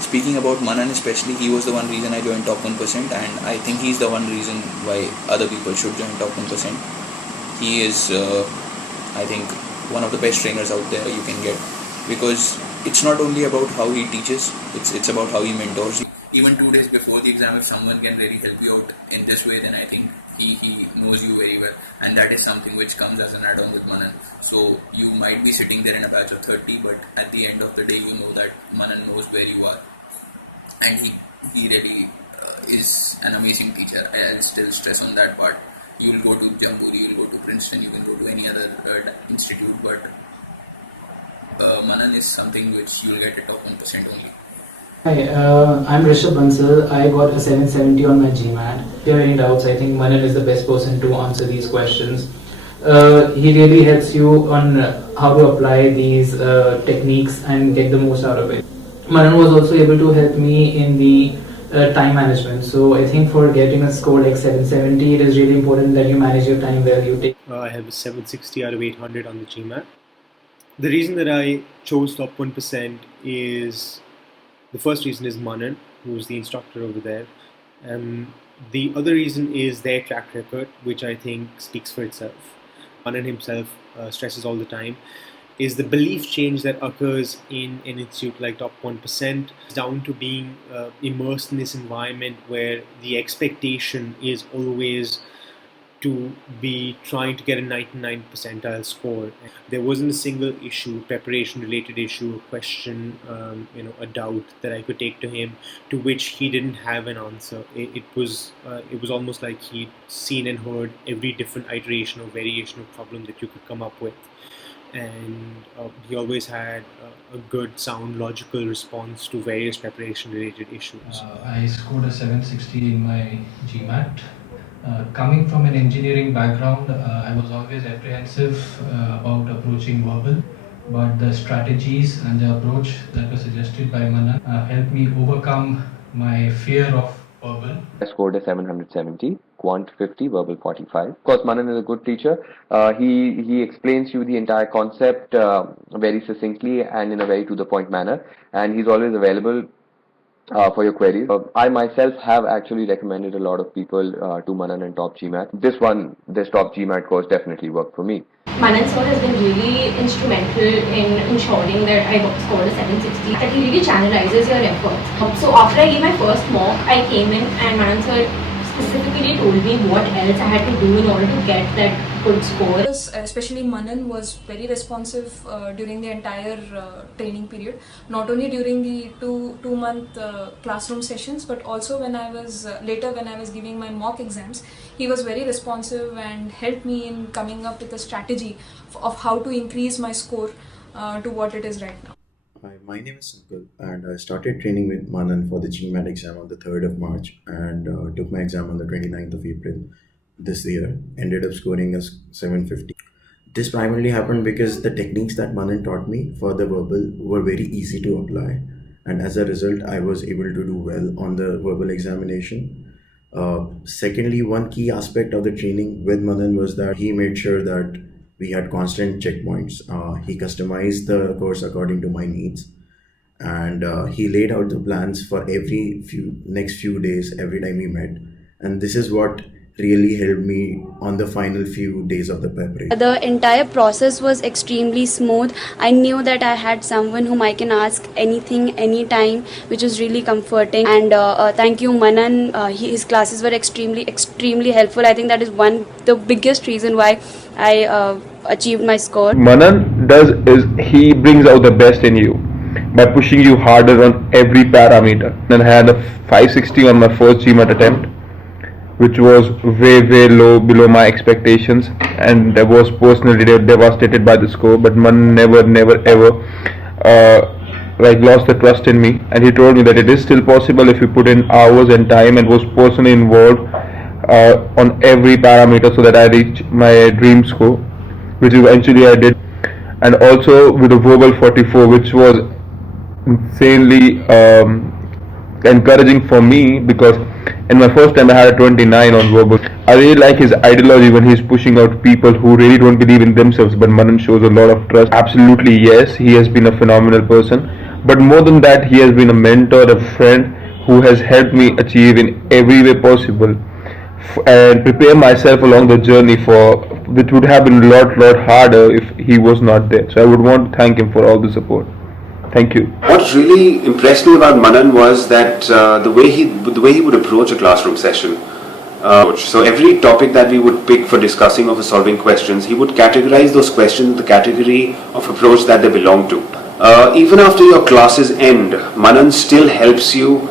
Speaking about Manan especially, he was the one reason I joined top 1%, and I think he's the one reason why other people should join top 1%. He is, I think, one of the best trainers out there you can get, because it's not only about how he teaches, it's about how he mentors. Even 2 days before the exam, if someone can really help you out in this way, then I think he knows you very well, and that is something which comes as an add-on with Manan. So you might be sitting there in a batch of 30, but at the end of the day, you know that Manan knows where you are, and he really is an amazing teacher. I'll still stress on that part. You will go to Jamboree, you will go to Princeton, you can go to any other institute, but Manan is something which you will get at top 1% only. Hi, I'm Rishabh Bansal. I got a 770 on my GMAT. If you have any doubts, I think Manan is the best person to answer these questions. He really helps you on how to apply these techniques and get the most out of it. Manan was also able to help me in the time management. So I think for getting a score like 770, it is really important that you manage your time well. I have a 760 out of 800 on the GMAT. The reason that I chose top 1% is, the first reason is Manan, who's the instructor over there. The other reason is their track record, which I think speaks for itself. Manan himself stresses all the time is the belief change that occurs in an institute like top 1%, down to being immersed in this environment where the expectation is always to be trying to get a 99 percentile score. There wasn't a single issue, preparation related issue, a question, a doubt that I could take to him to which he didn't have an answer. It was almost like he'd seen and heard every different iteration or variation of problem that you could come up with. And he always had a good, sound, logical response to various preparation related issues. I scored a 760 in my GMAT. Coming from an engineering background, I was always apprehensive about approaching verbal, but the strategies and the approach that was suggested by Manan helped me overcome my fear of verbal. I scored a 770, quant 50, verbal 45. Of course, Manan is a good teacher. He explains you the entire concept very succinctly and in a very to-the-point manner, and he's always available for your queries. I myself have actually recommended a lot of people to Manan and Top GMAT. This Top GMAT course definitely worked for me. Manan sir has been really instrumental in ensuring that I scored a 760, that he really channelizes your efforts. So after I gave my first mock, I came in and Manan sir specifically told me what else I had to do in order to get that good score. Especially Manan was very responsive during the entire training period, not only during the two-month classroom sessions, but also when I was later when I was giving my mock exams. He was very responsive and helped me in coming up with a strategy of how to increase my score to what it is right now. Hi, my name is Sankal, and I started training with Manan for the GMAT exam on the 3rd of March and took my exam on the 29th of April this year. Ended up scoring a 750. This primarily happened because the techniques that Manan taught me for the verbal were very easy to apply, and as a result, I was able to do well on the verbal examination. Secondly, one key aspect of the training with Manan was that he made sure that we had constant checkpoints. He customized the course according to my needs, and he laid out the plans for next few days every time we met, and this is what really helped me on the final few days of the preparation. The entire process was extremely smooth. I knew that I had someone whom I can ask anything, anytime, which was really comforting. And thank you, Manan. His classes were extremely helpful. I think that is the biggest reason why I achieved my score. Manan he brings out the best in you by pushing you harder on every parameter. And I had a 560 on my first GMAT attempt, which was way low, below my expectations, and I was personally devastated by the score. But Manan never ever lost the trust in me, and he told me that it is still possible if you put in hours and time, and was personally involved on every parameter so that I reach my dream score, which eventually I did. And also with a verbal 44, which was insanely encouraging for me, because in my first time I had a 29 on verbal. I really like his ideology when he's pushing out people who really don't believe in themselves, but Manan shows a lot of trust. Absolutely yes, he has been a phenomenal person. But more than that, he has been a mentor, a friend who has helped me achieve in every way possible and prepare myself along the journey for which would have been a lot harder if he was not there. So I would want to thank him for all the support. Thank you. What really impressed me about Manan was that the way he would approach a classroom session. So every topic that we would pick for discussing or for solving questions, he would categorize those questions in the category of approach that they belong to. Even after your classes end, Manan still helps you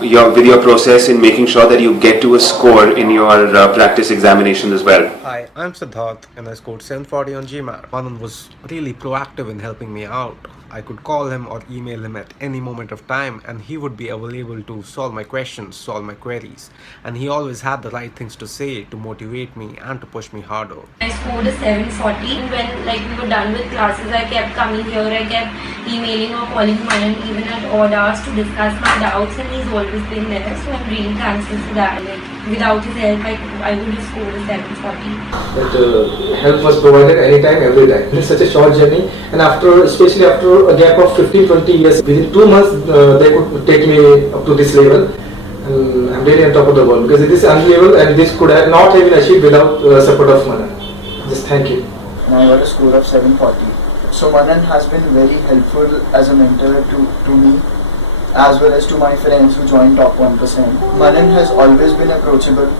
with your process in making sure that you get to a score in your practice examinations as well. Hi, I'm Siddharth and I scored 740 on GMAT. Manan was really proactive in helping me out. I could call him or email him at any moment of time and he would be available to solve my questions, solve my queries. And he always had the right things to say to motivate me and to push me harder. I scored a 740. When we were done with classes, I kept coming here. I kept emailing or calling Manan even at odd hours to discuss my doubts, and he's always been there. So I'm really thankful for that. Without his help, I would have scored a 740. That help was provided anytime, every time. It's such a short journey, and especially after a gap of 15-20 years, within 2 months they could take me up to this level. I'm really on top of the world because it is unbelievable, and this could have not have been achieved without support of Manan. Just thank you. And I got a score of 740. So Manan has been very helpful as a mentor to me, as well as to my friends who joined top 1%. Manan has always been approachable.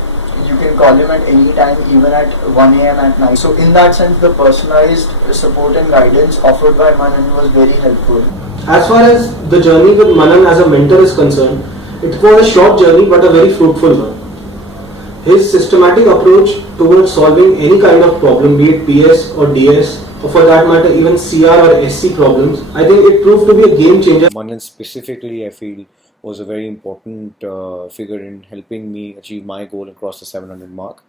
You can call him at any time, even at 1 a.m. at night. So in that sense, the personalized support and guidance offered by Manan was very helpful. As far as the journey with Manan as a mentor is concerned, it was a short journey but a very fruitful one. His systematic approach towards solving any kind of problem, be it PS or DS, or for that matter even CR or SC problems, I think it proved to be a game changer. Manan specifically, I feel, was a very important figure in helping me achieve my goal and cross the 700 mark.